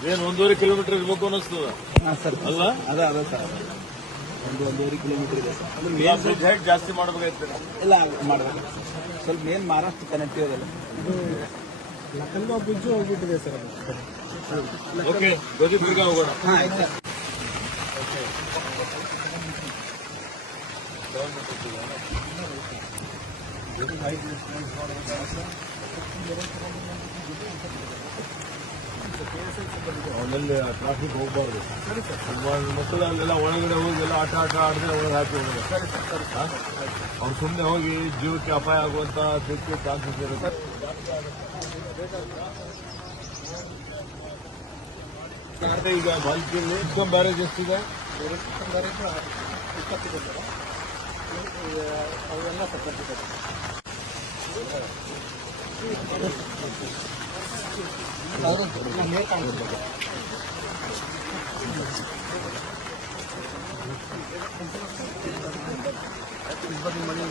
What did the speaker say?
ಇದೇನು 1.5 ಕಿಲೋಮೀಟರ್ ಇರ್ಬೇಕು ಅನ್ನಿಸ್ತದ ಅಲ್ಲ? ಅದ ಸರ್ 1.5 ಕಿಲೋಮೀಟರ್ ಇದೆ ಸರ್. ಬ್ರಿಡ್ಜ್ ಹೈಟ್ ಜಾಸ್ತಿ ಮಾಡಬೇಕಾಯ್ತು. ಇಲ್ಲ ಮಾಡ್ಬೇಕು ಸ್ವಲ್ಪ ಮೇನ್ ಮಹಾರಾಷ್ಟ್ರ ಕನೆಕ್ಟಿವ್ ಅದಲ್ಲ. ಲಕ್ಕಂದ ಬ್ರಿಡ್ಜ್ ಹೋಗ್ಬಿಟ್ಟಿದೆ ಸರ್. ಓಕೆ, ಗೋಜಿದುರ್ಗ ಹೋಗೋಣ. ಹಾಂ ಆಯ್ತು ಸರ್. ಅವನಲ್ಲಿ ಟ್ರಾಫಿಕ್ ಹೋಗಬಾರ್ದು. ಮಕ್ಕಳು ಅಲ್ಲೆಲ್ಲ ಒಳಗಡೆ ಹೋಗಿ ಎಲ್ಲ ಆಟ ಆಡದೆ ಒಳಗೆ ಹಾಕಿ ಹೋಗೋದು. ಅವ್ರು ಸುಮ್ಮನೆ ಹೋಗಿ ಜೀವಕ್ಕೆ ಅಪಾಯ ಆಗುವಂತ ಚಾನ್ಸಸ್ ಇರುತ್ತೆ. ಈಗ ಬಾಲ್ಕಿಯಲ್ಲಿ ಇನ್ಕಮ್ ಬ್ಯಾರೇಜ್ ಎಷ್ಟಿದೆ? ಅವೆಲ್ಲ ಸಪೋರ್ಟ್